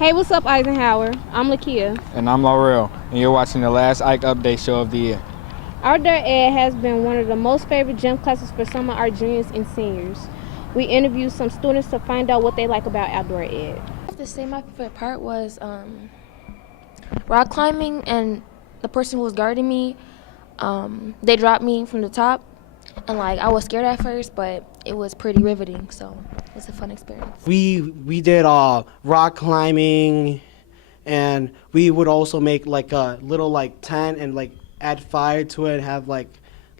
Hey, what's up, Eisenhower? I'm Lakia. And I'm Laurel, and you're watching the last Ike Update show of the year. Outdoor Ed has been one of the most favorite gym classes for some of our juniors and seniors. We interviewed some students to find out what they like about Outdoor Ed. I have to say my favorite part was rock climbing, and the person who was guarding me, they dropped me from the top, and I was scared at first, but it was pretty riveting, so it was a fun experience. We did rock climbing, and we would also make a little tent and add fire to it, have like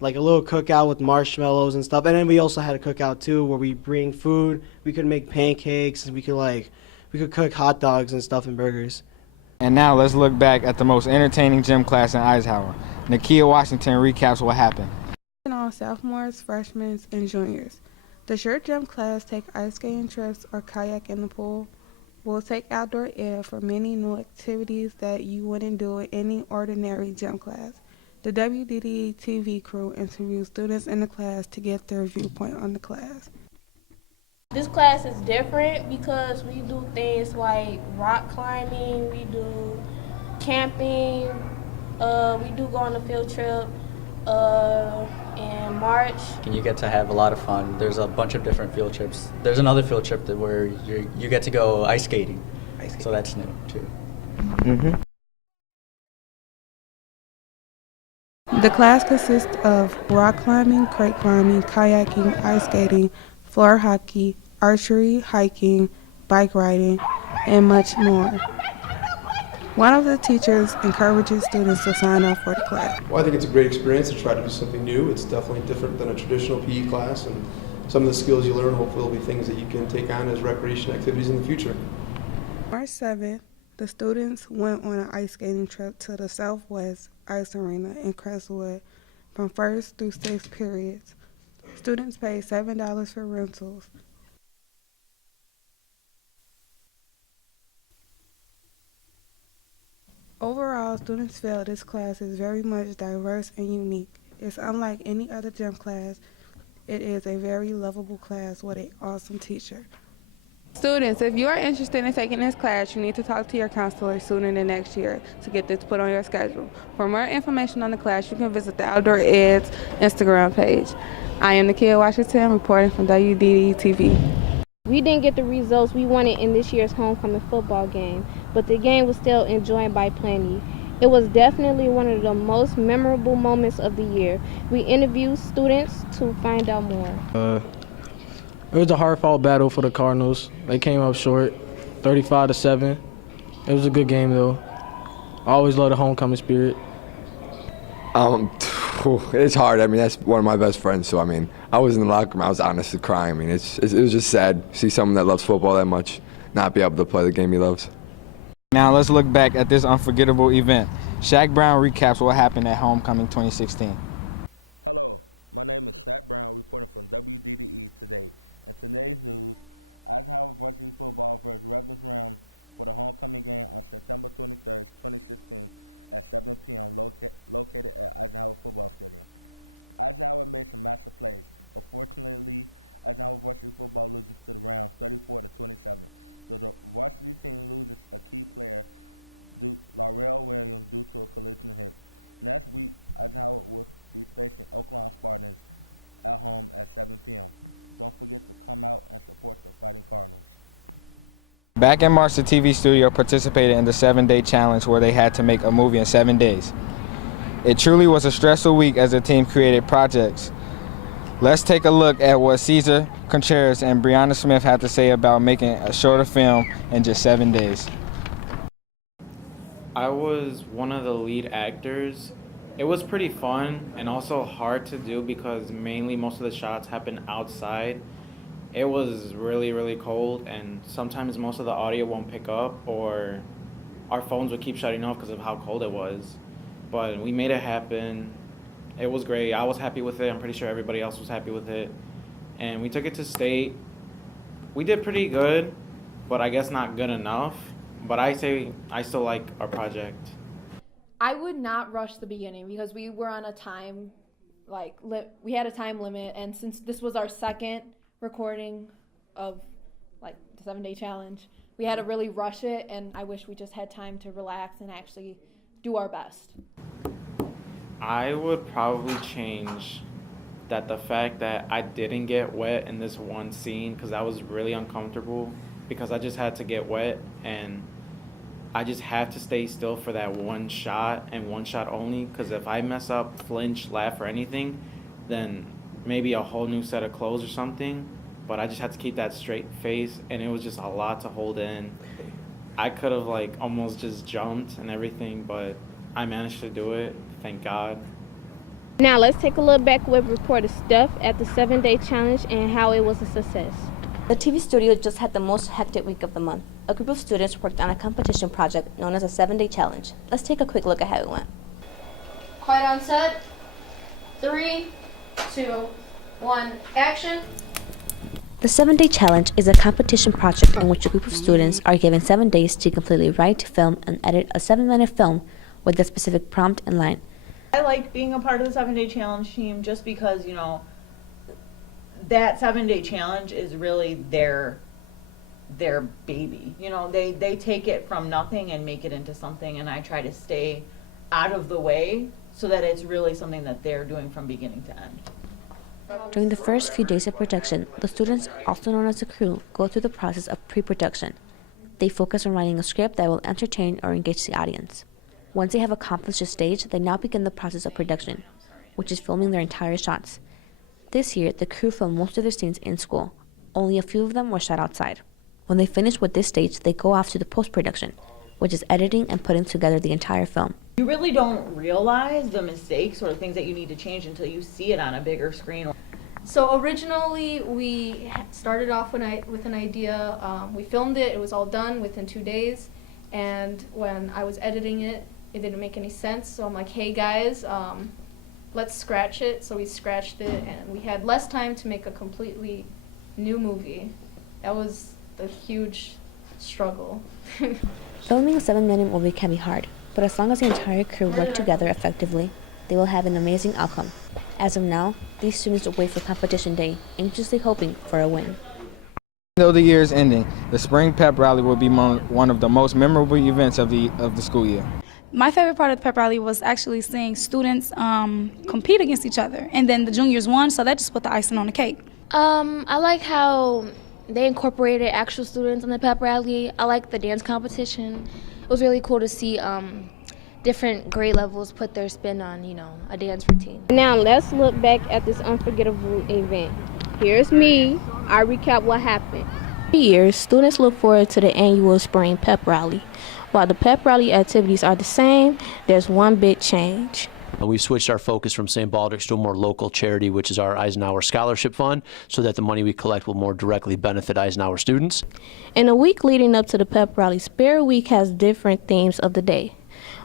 a little cookout with marshmallows and stuff. And then we also had a cookout too where we bring food. We could make pancakes, and we could cook hot dogs and stuff and burgers. And now let's look back at the most entertaining gym class in Eisenhower. Nakia Washington recaps what happened. All sophomores, freshmen, and juniors. Does your gym class take ice skating trips or kayak in the pool? We'll take Outdoor Ed for many new activities that you wouldn't do in any ordinary gym class. The WDD TV crew interviews students in the class to get their viewpoint on the class. This class is different because we do things like rock climbing, we do camping, we do go on a field trip in March. And you get to have a lot of fun. There's a bunch of different field trips. There's another field trip where you get to go ice skating. So that's new too. Mm-hmm. The class consists of rock climbing, crate climbing, kayaking, ice skating, floor hockey, archery, hiking, bike riding, and much more. One of the teachers encourages students to sign up for the class. Well, I think it's a great experience to try to do something new. It's definitely different than a traditional PE class, and some of the skills you learn hopefully will be things that you can take on as recreation activities in the future. March 7th, the students went on an ice skating trip to the Southwest Ice Arena in Crestwood from 1st through 6th periods. Students paid $7 for rentals. Overall, students feel this class is very much diverse and unique. It's unlike any other gym class. It is a very lovable class with an awesome teacher. Students, if you are interested in taking this class, you need to talk to your counselor sooner than next year to get this put on your schedule. For more information on the class, you can visit the Outdoor Ed's Instagram page. I am Nakia Washington, reporting from WDD TV. We didn't get the results we wanted in this year's homecoming football game, but the game was still enjoyed by plenty. It was definitely one of the most memorable moments of the year. We interviewed students to find out more. It was a hard-fought battle for the Cardinals. They came up short, 35-7. It was a good game, though. I always love the homecoming spirit. It's hard. I mean, that's one of my best friends. So, I mean, I was in the locker room. I was honestly crying. I mean, it was just sad to see someone that loves football that much not be able to play the game he loves. Now let's look back at this unforgettable event. Shaq Brown recaps what happened at Homecoming 2016. Back in March, the TV studio participated in the 7-day challenge where they had to make a movie in 7 days. It truly was a stressful week as the team created projects. Let's take a look at what Cesar Contreras and Brianna Smith had to say about making a shorter film in just 7 days. I was one of the lead actors. It was pretty fun and also hard to do because mainly most of the shots happen outside. It was really, really cold, and sometimes most of the audio won't pick up, or our phones would keep shutting off because of how cold it was. But we made it happen. It was great. I was happy with it. I'm pretty sure everybody else was happy with it. And we took it to state. We did pretty good, but I guess not good enough. But I say I still like our project. I would not rush the beginning because we were on a time, we had a time limit, and since this was our second recording of the 7-day challenge, we had to really rush it, and I wish we just had time to relax and actually do our best. I would probably change that the fact that I didn't get wet in this one scene, because that was really uncomfortable, because I just had to get wet and I just have to stay still for that one shot and one shot only, because if I mess up, flinch, laugh, or anything, then maybe a whole new set of clothes or something. But I just had to keep that straight face, and it was just a lot to hold in. I could have like almost just jumped and everything, but I managed to do it, thank God. Now let's take a look back with reporter Steph at the 7-day challenge and how it was a success. The TV studio just had the most hectic week of the month. A group of students worked on a competition project known as a 7-day challenge. Let's take a quick look at how it went. Quiet on set. 3, 2, 1, action. The 7-day challenge is a competition project in which a group of students are given 7 days to completely write, film, and edit a 7-minute film with a specific prompt in line. I like being a part of the 7-day challenge team just because, you know, that 7-day challenge is really their baby. You know, they take it from nothing and make it into something, and I try to stay out of the way so that it's really something that they're doing from beginning to end. During the first few days of production, the students, also known as the crew, go through the process of pre-production. They focus on writing a script that will entertain or engage the audience. Once they have accomplished this stage, they now begin the process of production, which is filming their entire shots. This year, the crew filmed most of their scenes in school. Only a few of them were shot outside. When they finish with this stage, they go off to the post-production, which is editing and putting together the entire film. You really don't realize the mistakes or the things that you need to change until you see it on a bigger screen. So originally we started off with an idea. We filmed it. It was all done within 2 days. And when I was editing it, it didn't make any sense. So I'm like, hey guys, let's scratch it. So we scratched it, and we had less time to make a completely new movie. That was a huge struggle. Filming a 7-minute movie can be hard, but as long as the entire crew work together effectively, they will have an amazing outcome. As of now, these students wait for competition day, anxiously hoping for a win. Though the year is ending, the spring pep rally will be one of the most memorable events of the school year. My favorite part of the pep rally was actually seeing students compete against each other, and then the juniors won, so that just put the icing on the cake. I like how they incorporated actual students in the pep rally. I like the dance competition. It was really cool to see different grade levels put their spin on, you know, a dance routine. Now let's look back at this unforgettable event. Here's me. I recap what happened. Every year, students look forward to the annual spring pep rally. While the pep rally activities are the same, there's one big change. We've switched our focus from St. Baldrick's to a more local charity, which is our Eisenhower Scholarship Fund, so that the money we collect will more directly benefit Eisenhower students. In the week leading up to the pep rally, Spirit Week has different themes of the day.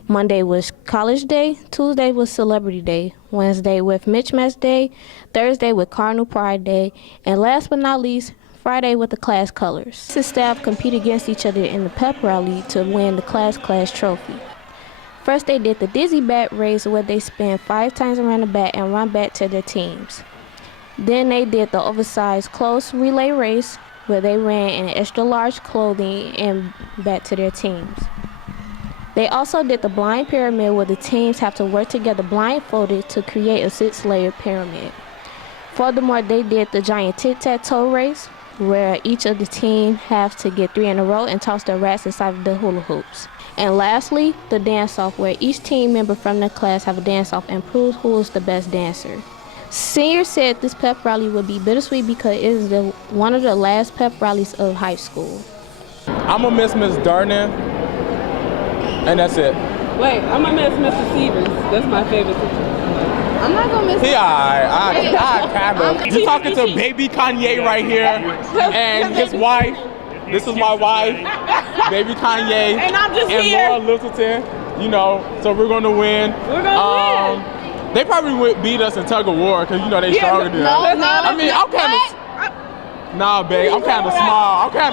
Monday was College Day, Tuesday was Celebrity Day, Wednesday with Mismatch Day, Thursday with Cardinal Pride Day, and last but not least, Friday with the class colors. The staff compete against each other in the pep rally to win the class trophy. First, they did the dizzy bat race where they spin 5 times around the bat and run back to their teams. Then they did the oversized close relay race where they ran in extra large clothing and back to their teams. They also did the blind pyramid where the teams have to work together blindfolded to create a 6-layer pyramid. Furthermore, they did the giant tic-tac-toe race where each of the team have to get 3 in a row and toss their rats inside of the hula hoops. And lastly, the dance-off, where each team member from the class have a dance-off and proves who is the best dancer. Seniors said this pep rally would be bittersweet because it is one of the last pep rallies of high school. I'm gonna miss Miss Darnan, and that's it. Wait, I'm gonna miss Mr. Stevens. That's my favorite teacher. I'm not gonna miss. Yeah, I kind of. You're talking to baby Kanye right here, and his wife. This is my wife, baby Kanye, and I'm just here. Laura Littleton. You know, so we're gonna win. We're gonna win. They probably would beat us in tug of war because you know they stronger than us. I mean, I'm kind of. Nah, babe, I'm kind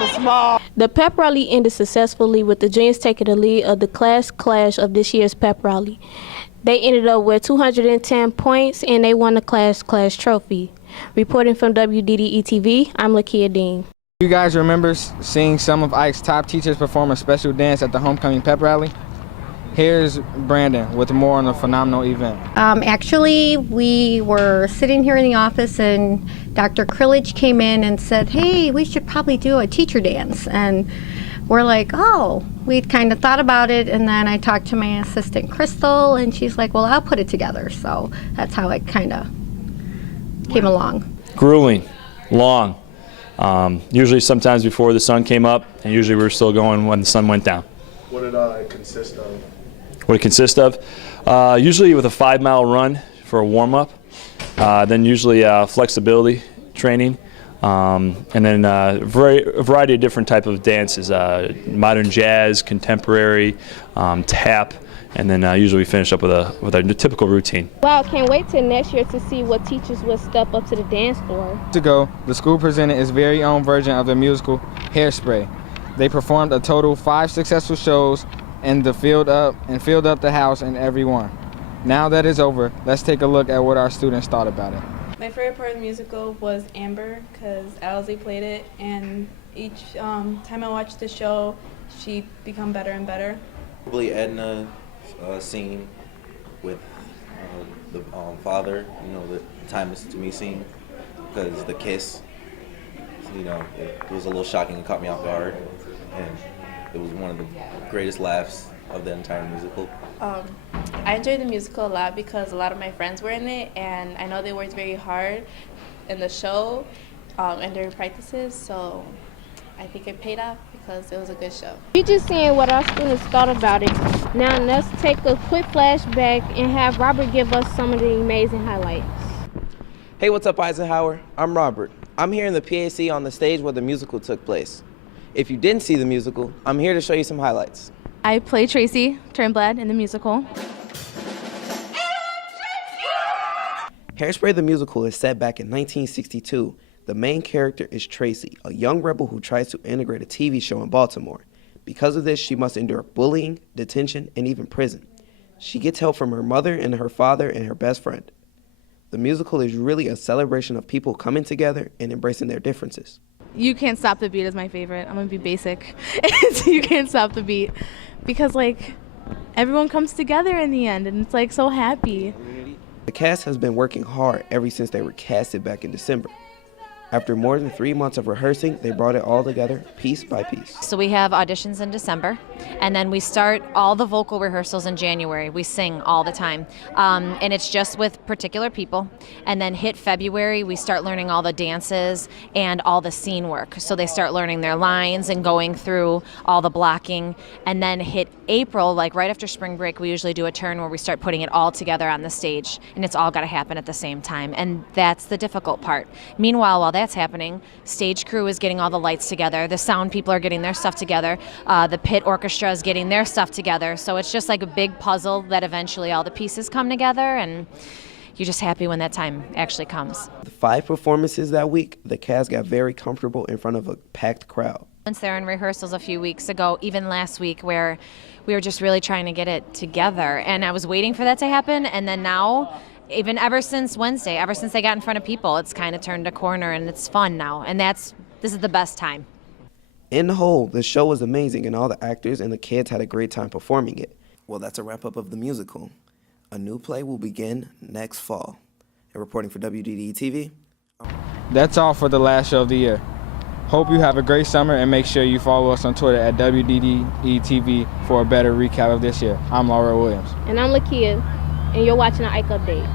of small. The pep rally ended successfully with the juniors taking the lead of the class clash of this year's pep rally. They ended up with 210 points and they won the class trophy. Reporting from WDDE-TV, I'm Lakia Dean. You guys remember seeing some of Ike's top teachers perform a special dance at the homecoming pep rally? Here's Brandon with more on the phenomenal event. Actually, we were sitting here in the office and Dr. Krillich came in and said, hey, we should probably do a teacher dance. And we're like, oh, we kind of thought about it. And then I talked to my assistant, Crystal, and she's like, well, I'll put it together. So that's how it kind of came along. Grueling, long. Usually sometimes before the sun came up, and usually we were still going when the sun went down. What did it consist of? What it consists of? Usually with a 5-mile run for a warm-up, then usually flexibility training, and then a variety of different type of dances, modern jazz, contemporary, tap, and then usually we finish up with a typical routine. Wow, can't wait till next year to see what teachers will step up to the dance floor. To go, the school presented its very own version of the musical Hairspray. They performed a total 5 successful shows and filled up the house in every one. Now that it's over, let's take a look at what our students thought about it. My favorite part of the musical was Amber because Owsley played it, and each time I watched the show, she become better and better. Probably Edna's scene with the father, the Time Is to Me scene, because the kiss, it was a little shocking and caught me off guard, and it was one of the greatest laughs of the entire musical. I enjoyed the musical a lot because a lot of my friends were in it, and I know they worked very hard in the show and during practices, so I think it paid off because it was a good show. You just seeing what our students thought about it. Now let's take a quick flashback and have Robert give us some of the amazing highlights. Hey, what's up, Eisenhower? I'm Robert. I'm here in the PAC on the stage where the musical took place. If you didn't see the musical, I'm here to show you some highlights. I play Tracy Turnblad in the musical. Hairspray the musical is set back in 1962. The main character is Tracy, a young rebel who tries to integrate a TV show in Baltimore. Because of this, she must endure bullying, detention, and even prison. She gets help from her mother and her father and her best friend. The musical is really a celebration of people coming together and embracing their differences. You Can't Stop the Beat is my favorite. I'm gonna be basic. You Can't Stop the Beat because everyone comes together in the end and it's so happy. The cast has been working hard ever since they were casted back in December. After more than 3 months of rehearsing, they brought it all together piece by piece. So we have auditions in December, and then we start all the vocal rehearsals in January. We sing all the time, and it's just with particular people. And then hit February, we start learning all the dances and all the scene work. So they start learning their lines and going through all the blocking. And then hit April, right after spring break, we usually do a turn where we start putting it all together on the stage, and it's all got to happen at the same time. And that's the difficult part. Meanwhile, while that's happening, stage crew is getting all the lights together, the sound people are getting their stuff together, the pit orchestra is getting their stuff together, so it's just like a big puzzle that eventually all the pieces come together, and you're just happy when that time actually comes. The 5 performances that week, the cast got very comfortable in front of a packed crowd. Once they're in rehearsals a few weeks ago, even last week, where we were just really trying to get it together, and I was waiting for that to happen, and then now, even ever since Wednesday, ever since they got in front of people, it's kind of turned a corner and it's fun now. And this is the best time. In the whole, the show was amazing and all the actors and the kids had a great time performing it. Well, that's a wrap up of the musical. A new play will begin next fall. And reporting for WDDE TV. That's all for the last show of the year. Hope you have a great summer and make sure you follow us on Twitter at WDDE TV for a better recap of this year. I'm Laura Williams. And I'm Lakia, and you're watching the Ike Update.